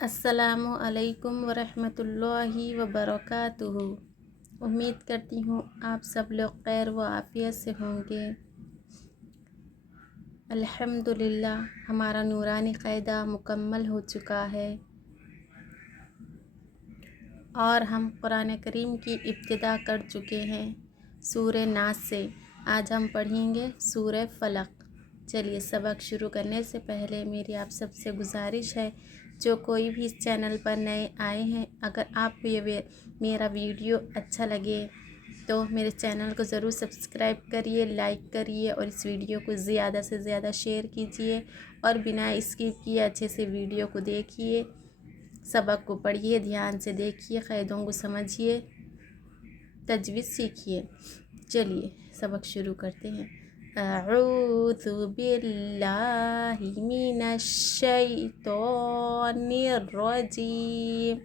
अस्सलामु अलैकुम वरहमतुल्लाहि वबरकातुहू। उम्मीद करती हूँ आप सब लोग खैर व आफ़ियत से होंगे। अल्हम्दुलिल्लाह हमारा नूरानी क़ायदा मुकम्मल हो चुका है और हम कुरान करीम की इब्तिदा कर चुके हैं सूरह नास से। आज हम पढ़ेंगे सूरह फ़लक। चलिए, सबक शुरू करने से पहले मेरी आप सबसे गुजारिश है, जो कोई भी इस चैनल पर नए आए हैं, अगर आपको ये मेरा वीडियो अच्छा लगे तो मेरे चैनल को ज़रूर सब्सक्राइब करिए, लाइक करिए और इस वीडियो को ज़्यादा से ज़्यादा शेयर कीजिए और बिना स्किप किए अच्छे से वीडियो को देखिए। सबक को पढ़िए, ध्यान से देखिए, क़ायदों को समझिए, तजवीज़ सीखिए। चलिए सबक शुरू करते हैं। अऊज़ु बिल्लाहि मिनश शैतानिर रजीम।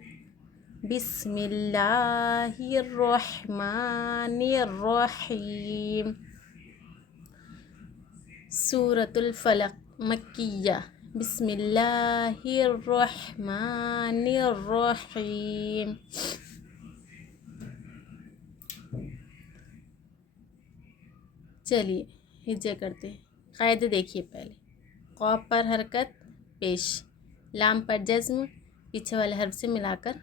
बिस्मिल्लाहिर रहमानिर रहीम। सूरतुल फ़लक मक्किया। बिस्मिल्लाहिर रहमानिर रहीम। चलिए हिज्जे करते हैं। क़ायदे देखिए पहले। क़ाफ़ पर हरकत पेश, लाम पर जज़्म, पीछे वाले हर्फ से मिलाकर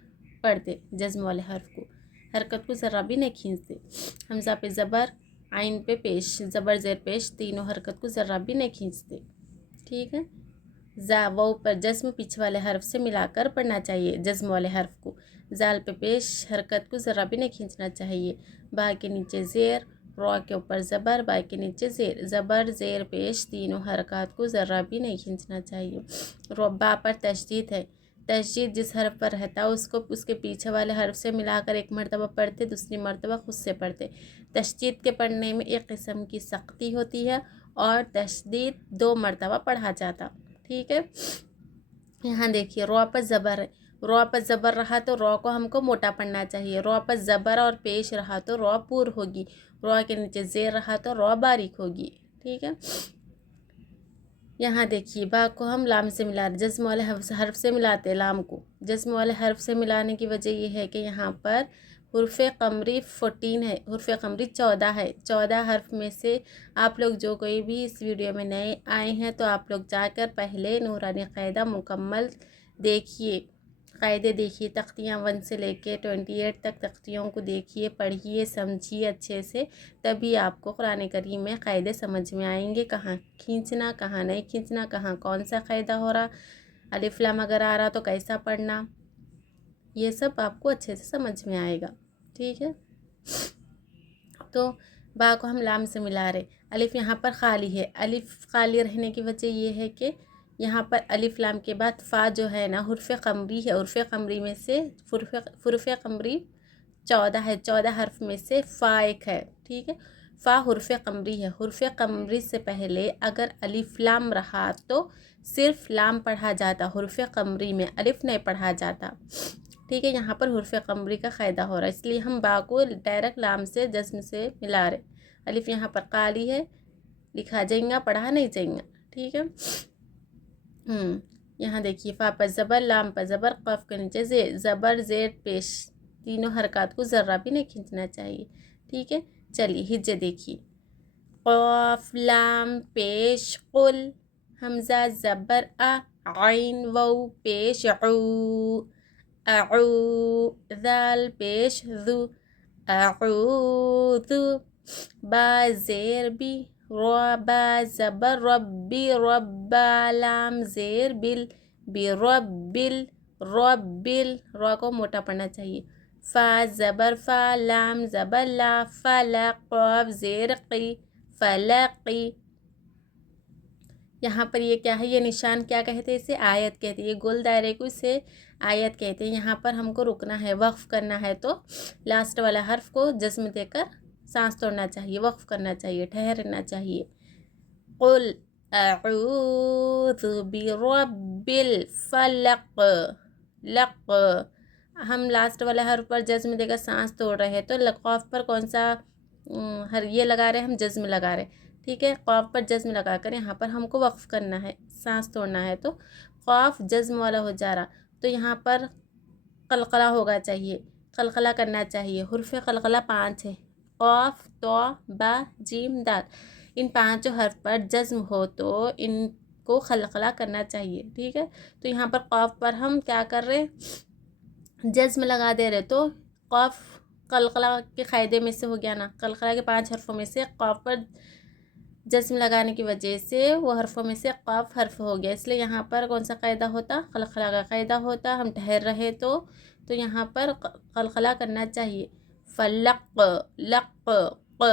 पढ़ते जज़्म वाले हर्फ को, हरकत को ज़रा भी नहीं खींचते। हमज़ा पे ज़बर, आइन पे पेश, ज़बर ज़ेर पेश, तीनों हरकत को ज़रा भी नहीं खींचते। ठीक है। ज़ा वाव पर जज़्म, पीछे वाले हर्फ से मिलाकर पढ़ना चाहिए जज़्म वाले हर्फ को। ज़ाल पे पेश, हरकत को ज़रा भी नहीं खींचना चाहिए। बा के नीचे ज़ेर, रॉ के ऊपर ज़बर, बा के नीचे ज़ेर, ज़बर ज़ेर पेश, तीनों हरकत को ज़रा भी नहीं खींचना चाहिए। बा पर तशदीद है। तशदीद जिस हर्फ पर रहता है उसको उसके पीछे वाले हर्फ से मिलाकर एक मरतबा पढ़ते, दूसरी मरतबा खुद से पढ़ते। तशदीद के पढ़ने में एक किस्म की सख्ती होती है और तशदीद 2 मरतबा पढ़ा जाता। ठीक है। यहाँ देखिए, रॉ पर ज़बर है। रॉ पर ज़बर रहा तो रॉ को हमको मोटा पढ़ना चाहिए। रॉ पर ज़बर और पेश रहा तो रॉ पूर होगी। रॉ के नीचे ज़ेर रहा तो रॉ बारीक होगी। ठीक है। यहाँ देखिए, बा को हम लाम से मिला रहे, जज़्म वाले हर्फ से मिलाते हैं लाम को। जज़्म वाले हर्फ से मिलाने की वजह यह है कि यहाँ पर हुर्फ़ क़मरी 14 है, हुर्फ़ क़मरी 14 है। 14 हर्फ में से आप लोग जो कोई भी इस वीडियो में नए आए हैं तो आप लोग जाकर पहले नूरानी क़ायदा मुकम्मल देखिए, क़ायदे देखिए, तख्तियाँ 1 से लेके 28 तक तख्तियों को देखिए, पढ़िए, समझिए अच्छे से, तभी आपको कुरान करीम में क़ायदे समझ में आएंगे। कहाँ खींचना, कहाँ नहीं खींचना, कहाँ कौन सा क़ायदा हो रहा, अलिफ लाम अगर आ रहा तो कैसा पढ़ना, ये सब आपको अच्छे से समझ में आएगा। ठीक है। तो बा को हम लाम से मिला रहे, अलिफ यहाँ पर खाली है। अलिफ खाली रहने की वजह ये है कि यहाँ पर अलिफ लाम के बाद फ़ा जो है ना हुर्फ़ क़मरी है। हुर्फ़ क़मरी में से हुर्फ़ क़मरी 14 है, 14 हर्फ में से फ़ा एक है। ठीक है। फ़ा हुर्फ़ क़मरी है। हुर्फ़ क़मरी से पहले अगर अलिफ लाम रहा तो सिर्फ लाम पढ़ा जाता, हुर्फ़ क़मरी में अलिफ नहीं पढ़ा जाता। ठीक है। यहाँ पर हुर्फ़ क़मरी का क़ायदा हो रहा है, इसलिए हम बा को डायरेक्ट लाम से जज़्म से मिला रहे। अलिफ यहाँ पर काली है, लिखा जाएगा, पढ़ा नहीं जाएगा। ठीक है। यहाँ देखिए, फ़ा पर ज़बर, लाम पर ज़बर, क़ाफ़ के नीचे ज़ेर, ज़बर ज़ेर पेश, तीनों हरकत को ज़रा भी नहीं खींचना चाहिए। ठीक है। चलिए हिज्जे देखिए। क़ाफ़ लाम पेश क़ुल, हमज़ा ज़बर आ, आइन वाव पेश ऊ, अऊ, ज़ाल पेश ज़ु, अऊज़ु, बा ज़ेर बी, रॉ बा ज़बर रब्बी, रब्बा लाम ज़ेर बिल, बिरब्बिल, रब्बिल, रॉ को मोटा पढ़ना चाहिए। फ़ा ज़बर फ़ा, लाम ज़बर ला, फ़लक, क़ाफ़ ज़ेर क़ी, फ़लक़ी। यहाँ पर ये क्या है, ये निशान क्या कहते हैं, इसे आयत कहते हैं। ये गोल दायरे को इसे आयत कहते हैं। यहाँ पर हमको रुकना है, वक्फ़ करना है तो लास्ट वाला हर्फ को जज़्म देकर सांस तोड़ना चाहिए, वक्फ़ करना चाहिए, ठहरना चाहिए। क़ुल अऊज़ु बिरब्बिल फ़लक़, लक़, हम लास्ट वाला हर्फ पर जज़्म देकर सांस तोड़ रहे हैं तो क़ाफ़ पर कौन सा हर ये लगा रहे हैं, हम जज़्म लगा रहे हैं। ठीक है। क़ाफ़ पर जज़्म लगाकर यहाँ पर हमको वक्फ़ करना है, सांस तोड़ना है, तो क़ाफ़ जज़्म वाला हो जा रहा تو یہاں پر قلقلہ ہوگا چاہیے، قلقلہ کرنا چاہیے۔ حروف قلقلہ 5 ہے، قاف، تو، با، جیم، دال۔ ان 5 حرف پر جزم ہو تو ان کو قلقلہ کرنا چاہیے، ٹھیک ہے۔ تو یہاں پر قاف پر ہم کیا کر رہے، جزم لگا دے رہے، تو قاف قلقلہ کے قاعدے میں سے ہو گیا نا، قلقلہ کے 5 حرفوں میں سے قاف پر جزم لگانے کی وجہ سے وہ حرفوں میں سے قاف حرف ہو گیا، اس لیے یہاں پر کون سا قاعدہ ہوتا، قلقلہ کا قاعدہ ہوتا۔ ہم ٹھہر رہے تو یہاں پر قلقلہ کرنا چاہیے۔ فلق، لق، ق،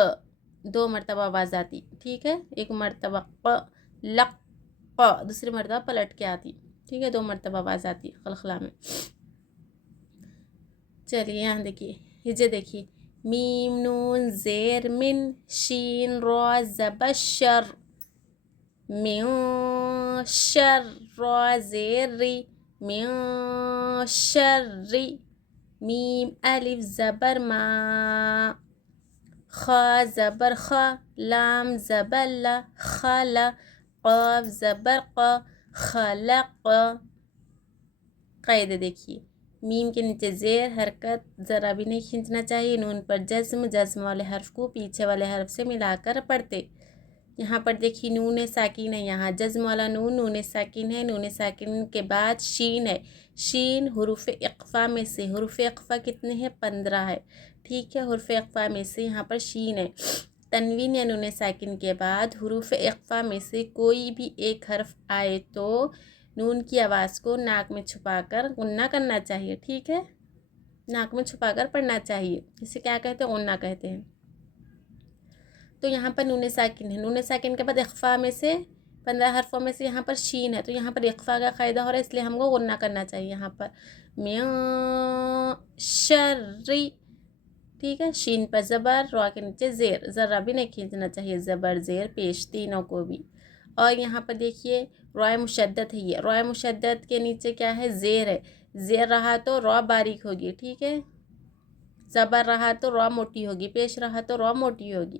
2 مرتبہ آواز آتی، ٹھیک ہے، ایک مرتبہ ق، لق، ق، دوسری مرتبہ پلٹ کے آتی، ٹھیک ہے، 2 مرتبہ آواز آتی قلقلہ میں۔ چلیے یہاں دیکھیے ہجے دیکھیے، میم نون زیر من، شین را زبر شر، من شر، را زیر ری، من شر ری، میم الف زبر ما، خا زبر خا، لام زبر لا، خلا، قاف زبر قا، خلق۔ قاعدے دیکھیے، میم کے نیچے زیر حرکت ذرا بھی نہیں کھینچنا چاہیے، نون پر جزم، جزم والے حرف کو پیچھے والے حرف سے ملا کر پڑھتے۔ یہاں پر دیکھیے نون ساکن ہے، یہاں جزم والا نون ساکن ہے، نون ساکن کے بعد شین ہے، شین حروف اقفا میں سے، حروف اقفا کتنے ہیں، 15 ہے، ٹھیک ہے، حروف اقفا میں سے یہاں پر شین ہے۔ تنوین یا نون ساکن کے بعد حروف اقفا میں سے کوئی بھی ایک حرف آئے تو نون کی آواز کو ناک میں چھپا کر غنہ کرنا چاہیے، ٹھیک ہے، ناک میں چھپا کر پڑھنا چاہیے، اسے کیا کہتے ہیں، غنہ کہتے ہیں۔ تو یہاں پر نون ساکن ہے، نون ساکن کے بعد اقفا میں سے 15 حرفوں میں سے یہاں پر شین ہے، تو یہاں پر اقفا کا قاعدہ ہو رہا ہے، اس لیے ہم کو غنہ کرنا چاہیے یہاں پر، من شری، ٹھیک ہے، شین پر زبر، را کے نیچے زیر، ذرا بھی نہیں کھینچنا چاہیے، زبر زیر پیش تینوں کو بھی۔ اور یہاں پر دیکھیے را مشدد ہے، یہ را مشدد کے نیچے کیا ہے، زیر ہے، زیر رہا تو را باریک ہوگی، ٹھیک ہے، زبر رہا تو را موٹی ہوگی، پیش رہا تو را موٹی ہوگی۔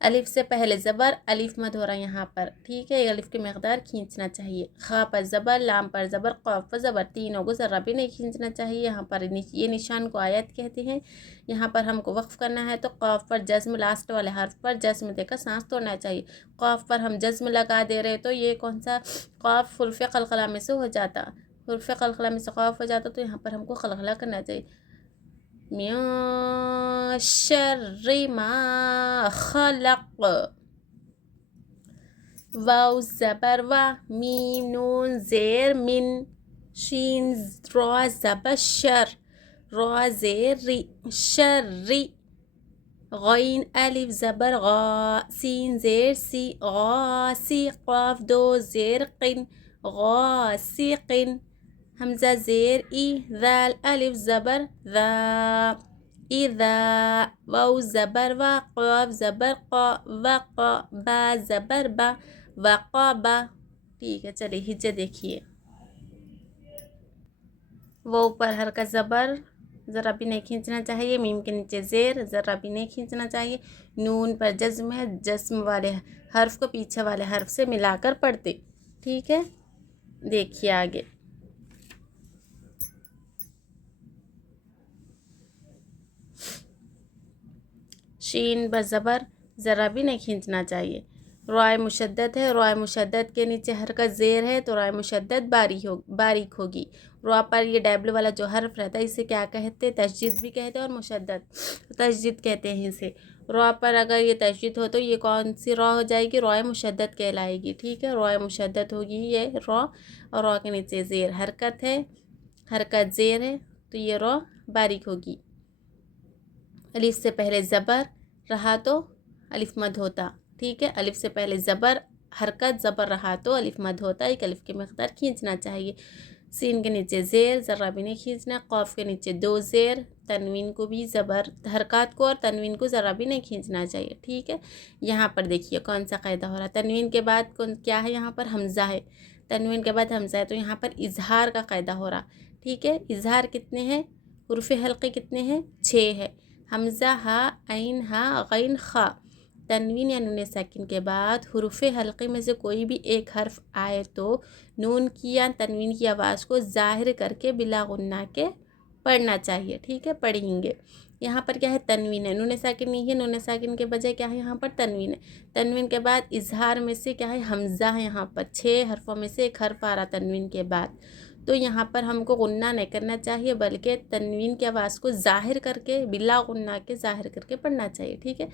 الف سے پہلے زبر، الف مد ہو رہا ہے یہاں پر، ٹھیک ہے، الف کی مقدار کھینچنا چاہیے، خا پر زبر، لام پر زبر، قاف پر زبر، تینوں کو ذرا بھی نہیں کھینچنا چاہیے۔ یہاں پر یہ نشان کو آیت کہتے ہیں، یہاں پر ہم کو وقف کرنا ہے تو قاف پر جزم، لاسٹ والے حرف پر جزم دے کر سانس توڑنا چاہیے۔ قاف پر ہم جزم لگا دے رہے تو یہ کون سا، قاف حرف قلقلہ میں سے ہو جاتا، حرف قلقلہ میں سے قاف ہو جاتا، تو یہاں پر ہم کو قلقلہ کرنا چاہیے۔ من شر ما خلق، واو زبر و، میم نون زیر من، شین را زبر شر، را زیر ری، شر ری، غین الف زبر غا، سین زیر سی، غاسی، قاف 2 زیر قن، غاسقن، حمزہ زیر ای، ذال الف زبر ذا، اذا، واو زبر و، قاف زبر قا، وقا، با زبر با، وقابا، ٹھیک ہے۔ چلیے ہجے دیکھیے، واو پر حرکت زبر ذرا بھی نہیں کھینچنا چاہیے، میم کے نیچے زیر ذرا بھی نہیں کھینچنا چاہیے، نون پر جزم ہے، جزم والے حرف کو پیچھے والے حرف سے ملا کر پڑھتے، ٹھیک ہے۔ دیکھیے آگے، شین پر زبر ذرا بھی نہیں کھینچنا چاہیے، رائے مشدد ہے، رائے مشدد کے نیچے حرکت زیر ہے تو رائے مشدد باریک ہوگی۔ را پر یہ ڈیبل والا جو حرف رہتا ہے اسے کیا کہتے، تشدید بھی کہتے ہیں اور مشدد، تشدید کہتے ہیں اسے۔ را پر اگر یہ تشدید ہو تو یہ کون سی را ہو جائے گی، رائے مشدد کہلائے گی، ٹھیک ہے، رائے مشدد ہوگی یہ را، اور را کے نیچے زیر حرکت ہے، حرکت زیر ہے تو یہ را باریک ہوگی۔ الف سے پہلے زبر رہا تو الف مد ہوتا، ٹھیک ہے، الف سے پہلے زبر، حرکت زبر رہا تو الف مد ہوتا، ایک الف کی مقدار کھینچنا چاہیے۔ سین کے نیچے زیر ذرا بھی نہیں کھینچنا، قاف کے نیچے 2 زیر، تنوین کو بھی زبر، حرکات کو اور تنوین کو ذرا بھی نہیں کھینچنا چاہیے، ٹھیک ہے۔ یہاں پر دیکھیے کون سا قاعدہ ہو رہا ہے، تنوین کے بعد کیا ہے، یہاں پر حمزہ ہے، تنوین کے بعد حمزہ ہے تو یہاں پر اظہار کا قاعدہ ہو رہا، ٹھیک ہے۔ اظہار کتنے ہیں، حروف حلقے کتنے ہیں، 6 ہے، حمزہ، ہا، عین، ہا، غین، خا، تنوین یا نون ساکن کے بعد حروف حلقے میں سے کوئی بھی ایک حرف آئے تو نون کی یا تنوین کی آواز کو ظاہر کر کے بلا غنہ کے پڑھنا چاہیے. ٹھیک ہے، پڑھیں گے. یہاں پر کیا ہے؟ تنوین ہے، نون ساکن نہیں ہے. نون ساکن کے بجائے کیا ہے؟ یہاں پر تنوین ہے. تنوین کے بعد اظہار میں سے کیا ہے؟ حمزہ ہے. یہاں پر 6 حرفوں میں سے ایک حرف آ رہا تنوین کے بعد، تو یہاں پر ہم کو غنہ نہیں کرنا چاہیے بلکہ تنوین کی آواز کو ظاہر کر کے بلا غنہ کے ظاہر کر کے پڑھنا چاہیے. ٹھیک ہے،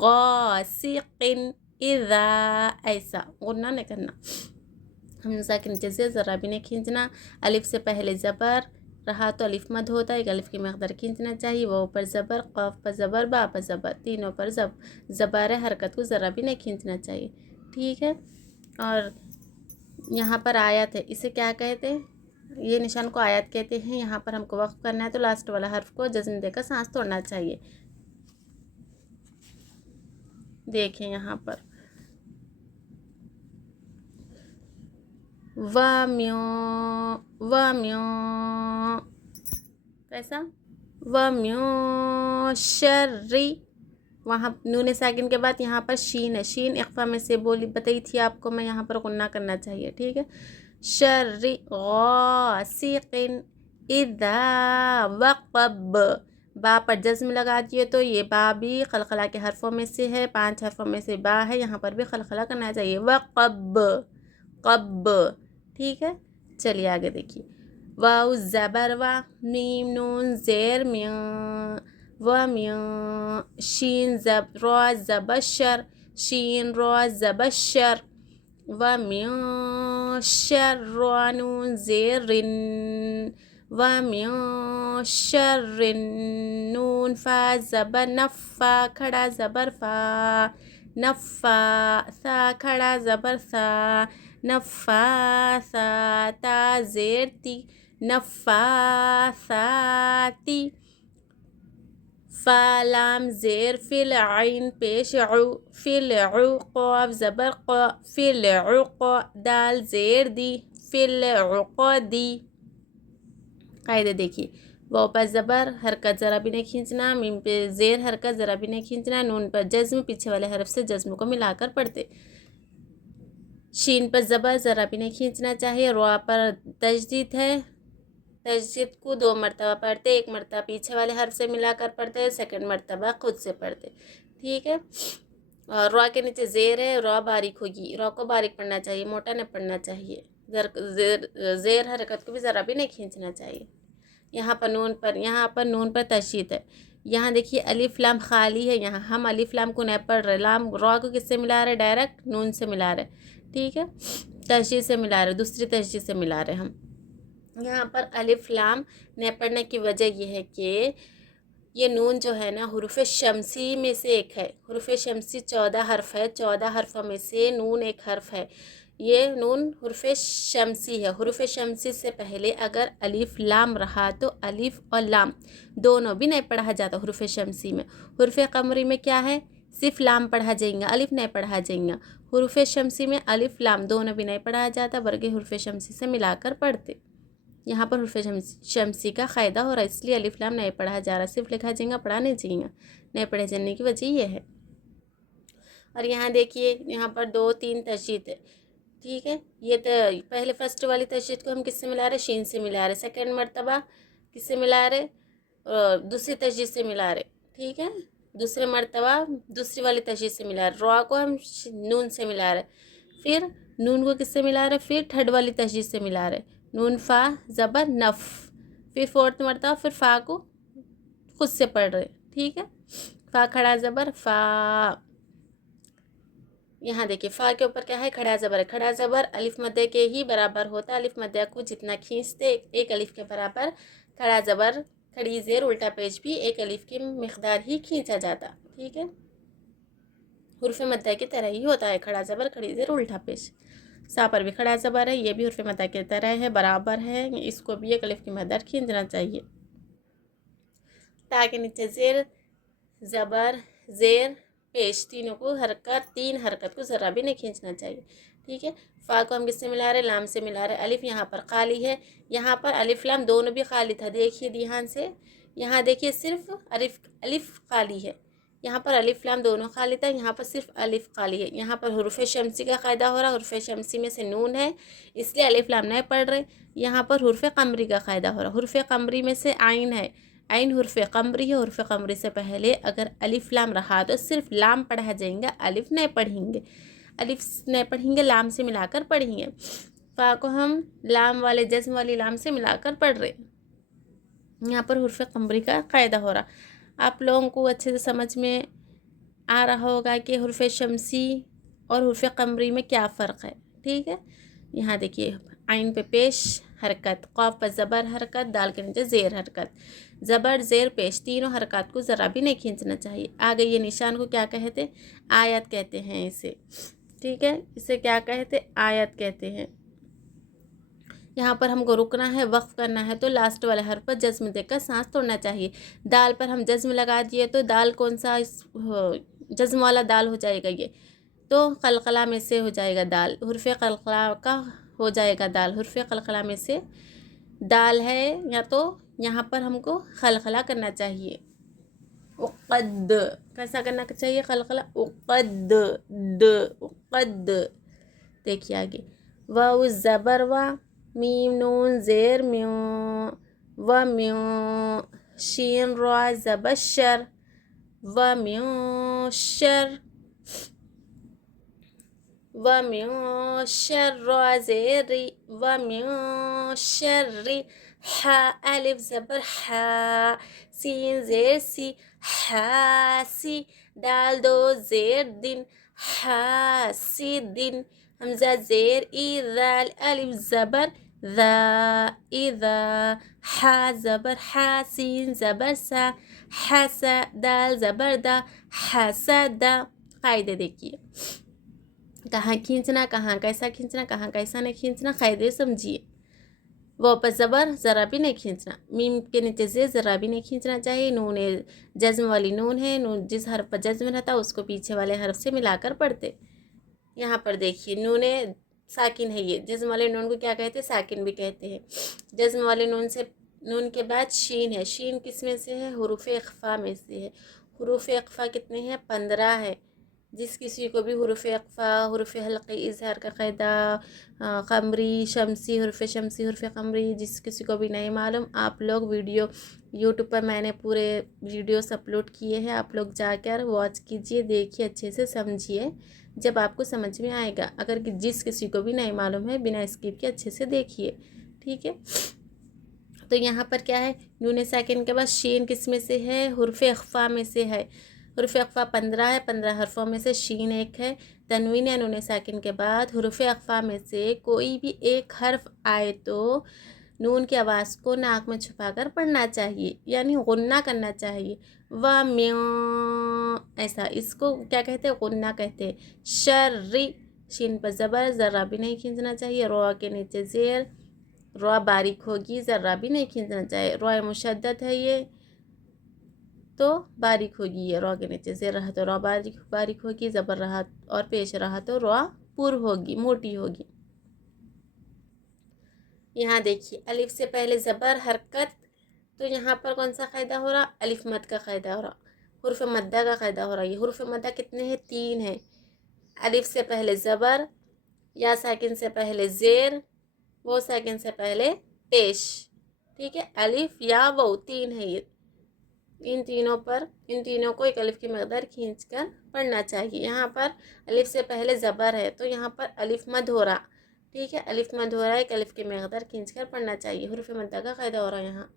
غاسقن اذا، ایسا غنہ نہیں کرنا. حمزہ کے نیچے سے ذرا بھی نہیں کھینچنا. الف سے پہلے زبر رہا تو الف مد ہوتا ہے، ایک الف کی مقدار کھینچنا چاہیے. وہ پر زبر، قاف پر زبر، با پر زبر، تینوں پر زبر حرکت کو ذرا بھی نہیں کھینچنا چاہیے. ٹھیک ہے، اور یہاں پر آیت ہے، اسے کیا کہتے ہیں؟ یہ نشان کو آیت کہتے ہیں. یہاں پر ہم کو وقف کرنا ہے تو لاسٹ والا حرف کو جزم دے کر سانس توڑنا چاہیے. دیکھیں یہاں پر وَمِن کیسا؟ وَمِن شَرِّ، وہاں نون ساکن کے بعد یہاں پر شین ہے. شین اخفا میں سے بتائی تھی آپ کو میں، یہاں پر غنہ کرنا چاہیے. ٹھیک ہے، شَرِّ غاسق اذا وقب. با پر جزم لگا دیے تو یہ با بھی قلقلہ کے حرفوں میں سے ہے، 5 حرفوں میں سے با ہے. یہاں پر بھی قلقلہ کرنا چاہیے. وقب، قب. ٹھیک ہے، چلیے آگے دیکھیے. واو زبر وا، میم نون زیر میاں، وَمِن، شین را زبر شر، شین را زبر شر. وَمِن شر نون زیر رن، وَمِن شر نون فا زبر نفا، کھڑا زبر فا، نفا. سا کھڑا زبر سا، نفاسا. تا زیر تی، نفاساتی. فا لام زیر فل، عین پیش عو، فل عو. قاف زبر قا، فل عقا. دال زیر دی، فل عقدی. قاعدے دیکھیے. واو پر زبر حرکت ذرا بھی نہیں کھینچنا، میم پہ زیر حرکت ذرا بھی نہیں کھینچنا، نون پر جزم پیچھے والے حرف سے جزم کو ملا کر پڑھتے. شین پر زبر ذرا بھی نہیں کھینچنا چاہیے. را پر تشدید ہے، تشدید کو 2 مرتبہ پڑھتے، 1 مرتبہ پیچھے والے حرف سے ملا کر پڑھتے، سیکنڈ مرتبہ خود سے پڑھتے. ٹھیک ہے، اور را کے نیچے زیر ہے، را باریک ہوگی. را کو باریک پڑھنا چاہیے، موٹا نہیں پڑھنا چاہیے. زیر حرکت کو بھی ذرا بھی نہیں کھینچنا چاہیے. یہاں پر نون پر تشدید ہے. یہاں دیکھیے الف لام خالی ہے، یہاں ہم الف لام کو نہیں پڑھ رہے. لام را کو کس سے ملا رہے؟ ڈائریکٹ نون سے ملا رہے. ٹھیک ہے، تشدید سے ملا رہے، دوسری تشدید سے ملا رہے ہم. یہاں پر الف لام نہیں پڑھنے کی وجہ یہ ہے کہ یہ نون جو ہے نا حروف شمسی میں سے ایک ہے. حروف شمسی 14 حرف ہے، 14 حرفوں میں سے نون ایک حرف ہے. یہ نون حروف شمسی ہے. حروف شمسی سے پہلے اگر الف لام رہا تو الف اور لام دونوں بھی نہیں پڑھا جاتا حروف شمسی میں. حروف قمری میں کیا ہے؟ صرف لام پڑھا جائیں گا، الف نہیں پڑھا جائیں گا. حروف شمسی میں الف لام دونوں بھی نہیں پڑھا جاتا بلکہ حروف شمسی سے ملا کر پڑھتے. یہاں پر حروف شمسی کا قاعدہ ہو رہا ہے، اس لیے الف لام نہیں پڑھا جا رہا، صرف لکھا جائے گا، پڑھا نہیں جائے گا. نہیں پڑھے جانے کی وجہ یہ ہے. اور یہاں دیکھیے یہاں پر 2 3 تشدید ہے. ٹھیک ہے، یہ تو پہلے فرسٹ والی تشدید کو ہم کس سے ملا رہے؟ شین سے ملا رہے. سیکنڈ مرتبہ کس سے ملا رہے؟ دوسری تشدید سے ملا رہے. ٹھیک ہے، دوسرے مرتبہ دوسری والی تشدید سے ملا رہے. را کو ہم نون سے ملا رہے، پھر نون کو کس سے ملا رہے؟ پھر تھرڈ والی تشدید سے ملا رہے. نون فا زبر نف، پھر 4تھ مرتبہ پھر فا کو خود سے پڑھ رہے. ٹھیک ہے، فا کھڑا زبر فا. یہاں دیکھیے فا کے اوپر کیا ہے؟ کھڑا زبر ہے. کھڑا زبر الف مدے کے ہی برابر ہوتا ہے. الف مدے کو جتنا کھینچتے ایک الف کے برابر کھڑا زبر کھڑی زیر الٹا پیش بھی ایک الف کی مقدار ہی کھینچا جاتا. ٹھیک ہے، حروف مدہ کی طرح ہی ہوتا ہے کھڑا زبر کھڑی زیر الٹا پیش. سا پر بھی کھڑا زبر ہے، یہ بھی حروف مدہ کی طرح ہے، برابر ہے. اس کو بھی ایک الف کی مقدار کھینچنا چاہیے. تا کے نیچے زیر زبر زیر پیش تینوں کو حرکت 3 حرکت کو ذرا بھی نہیں کھینچنا چاہیے. ٹھیک ہے، فا کو ہم کس سے ملا رہے؟ لام سے ملا رہے. الف یہاں پر خالی ہے، یہاں پر الف لام دونوں بھی خالی تھا. دیکھیے دھیان سے، یہاں دیکھیے صرف الف خالی ہے. यहाँ पर अलिफ लाम दोनों खाली था, यहाँ पर सिर्फ अलिफ खाली है। यहाँ पर हुरूफ शमसी का कायदा हो रहा, हुरूफ शमसी में से नून है इसलिए अलिफ लाम नहीं पढ़ रहे। यहाँ पर हुरूफ कमरी का कायदा हो रहा, हुरूफ कमरी में से आइन है, आइन हुरूफ कमरी है, हुरूफ कमरी से पहले अगर अलिफ लाम रहा तो सिर्फ लाम पढ़ा जाएगा, अलिफ नहीं पढ़ेंगे, अलिफ नहीं पढ़ेंगे, लाम से मिलाकर पढ़ेंगे। फ़ा को हम लाम वाले जज्म वाली लाम से मिलाकर पढ़ रहे। यहाँ पर हुरूफ कमरी का कायदा हो रहा। आप लोगों को अच्छे से समझ में आ रहा होगा कि हुरूफ शमसी और हुरूफ कमरी में क्या फ़र्क है। ठीक है, यहाँ देखिए आइन पे पेश हरकत, क़ाफ पर ज़बर हरकत, दाल के नीचे ज़ेर हरकत, ज़बर ज़ेर पेश, तीनों हरकत को ज़रा भी नहीं खींचना चाहिए। आगे ये निशान को क्या कहते, आयत कहते हैं इसे। ठीक है, इसे क्या कहते, आयत कहते हैं। यहाँ पर हमको रुकना है, वक्फ करना है तो लास्ट वाले हर्फ पर जज्म देकर सांस तोड़ना चाहिए। दाल पर हम जज्म लगा दिए तो दाल कौन सा इस जज्म वाला दाल हो जाएगा, ये तो कलकला में से हो जाएगा दाल, हुर्फ कलकला का हो जाएगा दाल, हुर्फ कलकला में से दाल है, या तो यहाँ पर हमको खलखला करना चाहिए। उक़द कैसा करना चाहिए, खलखला, उक़द द, उक़द। देखिए आगे, वाव ज़बर वा, मीम नून ज़ेर म्यू, व म्यू, शीन रा ज़बर शर, व म्यू शर, व म्यू शर्रा ज़ेरी, व म्यू शर्री, हा अलिफ ज़बर हा, सीन ज़ेर सी, हासी, दाल दो ज़ेर दिन, हासी दिन, हमज़ा ज़ेर ई, दाल अलिफ ज़बर ज़ा, इज़ा, हा ज़बर हा, सीन ज़बर सा, हसा, दाल ज़बर दा, हसदा। कायदे देखिए, कहाँ खींचना, कहाँ कैसा खींचना, कहाँ कैसा नहीं खींचना, कायदे समझिए। वो पर ज़बर ज़रा भी नहीं खींचना, मीम के नीचे से ज़रा भी नहीं खींचना चाहिए। नून जज्म वाली नून है, नून जिस हर्फ पर जज्म रहता है उसको पीछे वाले हर्फ से मिलाकर पढ़ते। यहाँ पर देखिए नून साकिन है, ये जज्म वाले नून को क्या कहते हैं, साकिन भी कहते हैं। जज्म वाले नून से, नून के बाद शीन है, शीन किस में से है, हुरूफ इख्फा में से है। हुरूफ इख्फा कितने हैं, 15 है। जिस किसी को भी हुरूफ इख्फा, हुरूफ हल्क़ी इज़हार का क़ायदा, कमरी शमसी, हुरूफ शमसी, हुरूफ कमरी जिस किसी को भी नहीं मालूम, आप लोग वीडियो यूट्यूब पर मैंने पूरे वीडियोस अपलोड किए हैं, आप लोग जाकर वॉच कीजिए, देखिए, अच्छे से समझिए, जब आपको समझ में आएगा। अगर जिस किसी को भी नहीं मालूम है बिना स्किप के अच्छे से देखिए। ठीक है, तो यहाँ पर क्या है, नून साकिन के बाद शीन किस में से है, हुरूफ इख्फा में से है। हुरूफ इख्फा 15 है, 15 हरफों में से शीन एक है। तनवीन या नून साकिन के बाद हुरूफ इख्फा में से कोई भी एक हर्फ आए तो नून की आवाज़ को नाक में छुपाकर पढ़ना चाहिए, यानी गुन्ना करना चाहिए। व म्यों, ऐसा, इसको क्या कहते हैं, गुन्ना कहते हैं। शर्री, शीन पर ज़बर, ज़रा भी नहीं खींचना चाहिए। रो के नीचे ज़ेर, रो बारीक होगी, ज़रा भी नहीं खींचना चाहिए। रो मुशद्दद है ये तो बारीक होगी, ये रो के नीचे ज़ेर रहा तो रो बारीक होगी, ज़बर रहा और पेश रहा तो रो पुर होगी, मोटी होगी। यहाँ देखिए अलिफ से पहले ज़बर हरकत, तो यहाँ पर कौन सा क़ायदा हो रहा, अलिफ मद का क़ायदा हो रहा, हुर्फ मद्दा का क़ायदा हो रहा। ये हुर्फ मद्दा कितने हैं, 3 हैं। अलिफ से पहले ज़बर, या साकिन से पहले ज़ेर, वो साकिन से पहले पेश। ठीक है, अलिफ या वो 3 है ये, इन तीनों को एक अलिफ की मकदार खींचकर पढ़ना चाहिए। यहाँ पर अलिफ से पहले ज़बर है तो यहाँ पर अलिफ मद हो रहा। ठीक है, अलिफ मद हो रहा है, एक अलिफ की मकदार खींचकर पढ़ना चाहिए। हुरूफ मद्दा का क़ायदा हो रहा है। यहाँ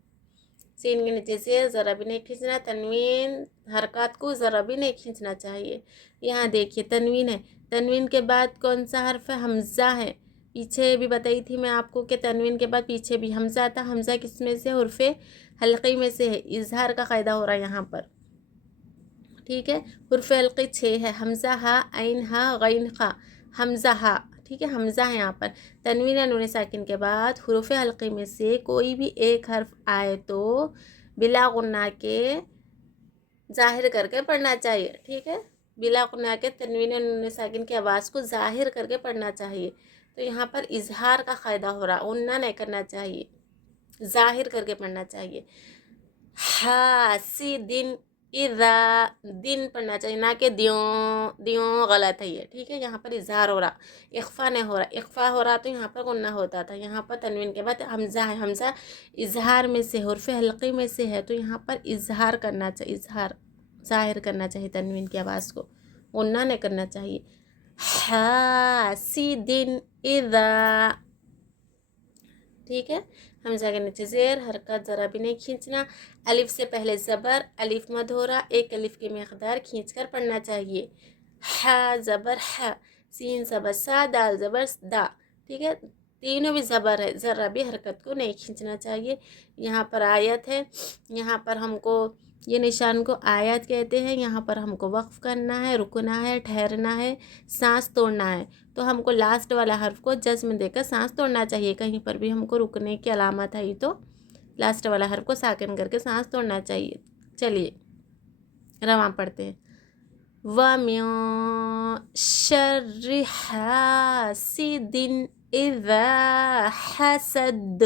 सीन के नीचे से ज़रा भी नहीं खींचना, तनवीन हरकत को ज़रा भी नहीं खींचना चाहिए। यहाँ देखिए तनवीन है, तनवीन के बाद कौन सा हर्फ है, हमज़ा है। पीछे भी बताई थी मैं आपको कि तनवीन के बाद पीछे भी हमज़ा था। हमज़ा किस में से, हुर्फ हल्क़ी में से है, इज़हार का क़ायदा हो रहा है यहाँ पर। ठीक है, हुर्फ हल्क़ी 6 है, हमज़ा हा, ऐन हा, गैन खा, हमज़ा हा। ठीक है, हमज़ा है यहाँ पर। तनवीन या नून साकिन के बाद हुरूफ हल्क़ी में से कोई भी एक हर्फ आए तो बिला गुन्ना के ज़ाहिर करके पढ़ना चाहिए। ठीक है, बिला गुन्ना के तनवीन या नून साकिन की आवाज़ को ज़ाहिर करके पढ़ना चाहिए। तो यहाँ पर इज़हार का क़ायदा हो रहा, गुन्ना नहीं करना चाहिए, ज़ाहिर करके पढ़ना चाहिए। हासिदिन, इज़ा, दिन पढ़ना चाहिए ना कि दियों दियों, गलत है ये, ठीक है। यहाँ पर इजहार हो रहा, इख्फा नहीं हो रहा। इख्फा हो रहा तो यहाँ पर गुन्ना होता था। यहाँ पर तनवीन के बाद हमज़ा है, हमज़ा इजहार में से, हुर्फ हल्की में से है, तो यहाँ पर इजहार करना चाहिए, इजहार ज़ाहिर करना चाहिए तनवीन की आवाज़ को, गुन्ना नहीं करना चाहिए। हासिदिन इज़ा, ठीक है। हमज़ा के नीचे ज़ेर, हरकत ज़रा भी नहीं खींचना। अलिफ से पहले ज़बर, अलिफ मद हो रहा, एक अलिफ की मकदार खींच कर पढ़ना चाहिए। हा ज़बर हा, सीन ज़बर सा, दाल ज़बर दा, ठीक है। तीनों भी ज़बर है, ज़रा भी हरकत को नहीं खींचना चाहिए। यहाँ पर आयत है, यहाँ पर हमको ये निशान को आयत कहते हैं। यहाँ पर हमको वक्फ करना है, रुकना है, ठहरना है, सांस तोड़ना है। तो हमको लास्ट वाला हर्फ को जज्म देकर सांस तोड़ना चाहिए। कहीं पर भी हमको रुकने की अलामत है तो लास्ट वाला हर्फ को साकिन करके सांस तोड़ना चाहिए। चलिए रवां पढ़ते हैं। व मिन शर्रि हासिदिन इज़ा हसद,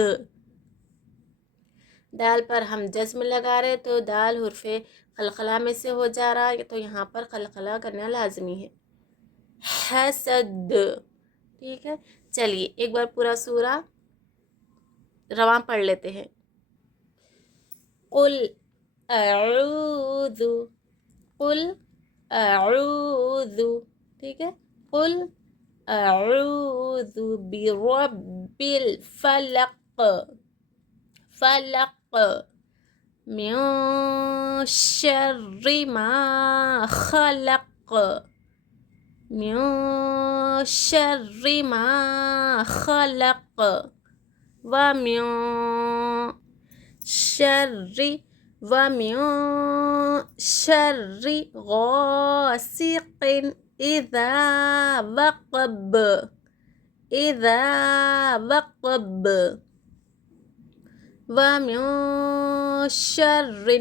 दाल पर हम जज्म लगा रहे तो दाल हुर्फे खलखला में से हो जा रहा है, तो यहाँ पर खलखला करना लाजमी है। हसद, ठीक है। चलिए एक बार पूरा सूरा रवां पढ़ लेते हैं। कुल अऊज़ु, कुल अऊज़ु, ठीक है। कुल अऊज़ु बिरब्बिल फलक, फलक, मिन शर्रि मा खलक, मिन शर्रि मा खलक, व मिन शर्रि, व मिन शर्रि गासिकिन इज़ा वक़ब, इज़ा वक़ब, व मिन शर्रि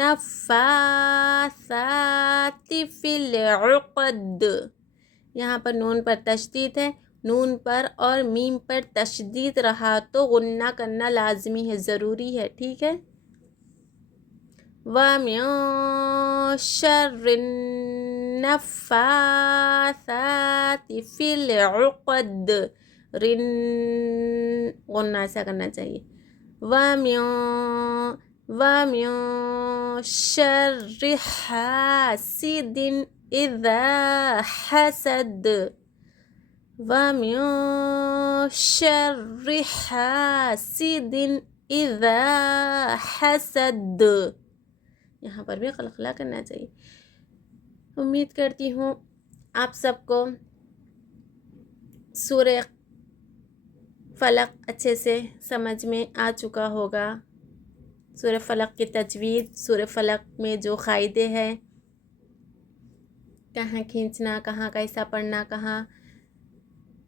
नफ़्फ़ासाति फ़िल उक़द। यहाँ पर नून पर तशदीद है, नून पर और मीम पर तशदीद रहा तो गुन्ना करना लाजमी है, ज़रूरी है, ठीक है। व मिन शर्रि नफ़्फ़ासाति फ़िल उक़द, रिन गुन्ना ऐसा करना चाहिए। व मिन शर्रि हासिदिन इज़ा हसद, व मिन शर्रि हासिदिन इज़ा हसद, यहाँ पर भी खलखला करना चाहिए। उम्मीद करती हूँ आप सबको सूरह फलक अच्छे से समझ में आ चुका होगा। सूरह फलक की तजवीद, सूरह फलक में जो क़ायदे हैं, कहाँ खींचना, कहाँ कैसा पढ़ना, कहाँ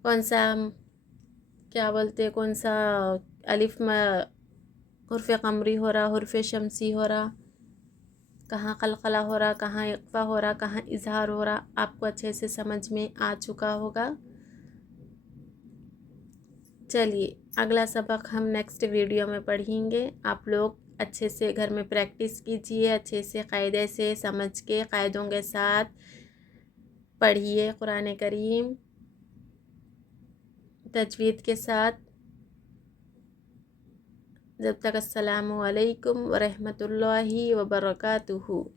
कौन सा क्या बोलते, कौन सा अलिफ में हुर्फ कमरी हो रहा, हुर्फ शमसी हो रहा, कहाँ कलकला हो रहा, कहाँ इक़्फ़ा हो रहा, कहाँ इजहार हो रहा, आपको अच्छे से समझ में आ चुका होगा। चलिए अगला सबक हम नेक्स्ट वीडियो में पढ़ेंगे। आप लोग अच्छे से घर में प्रैक्टिस कीजिए, अच्छे से क़ायदे से समझ के क़ायदों के साथ पढ़िए कुरान करीम तजवीद के साथ। जब तक अस्सलामु अलैकुम व रहमतुल्लाहि व बरकातुहू।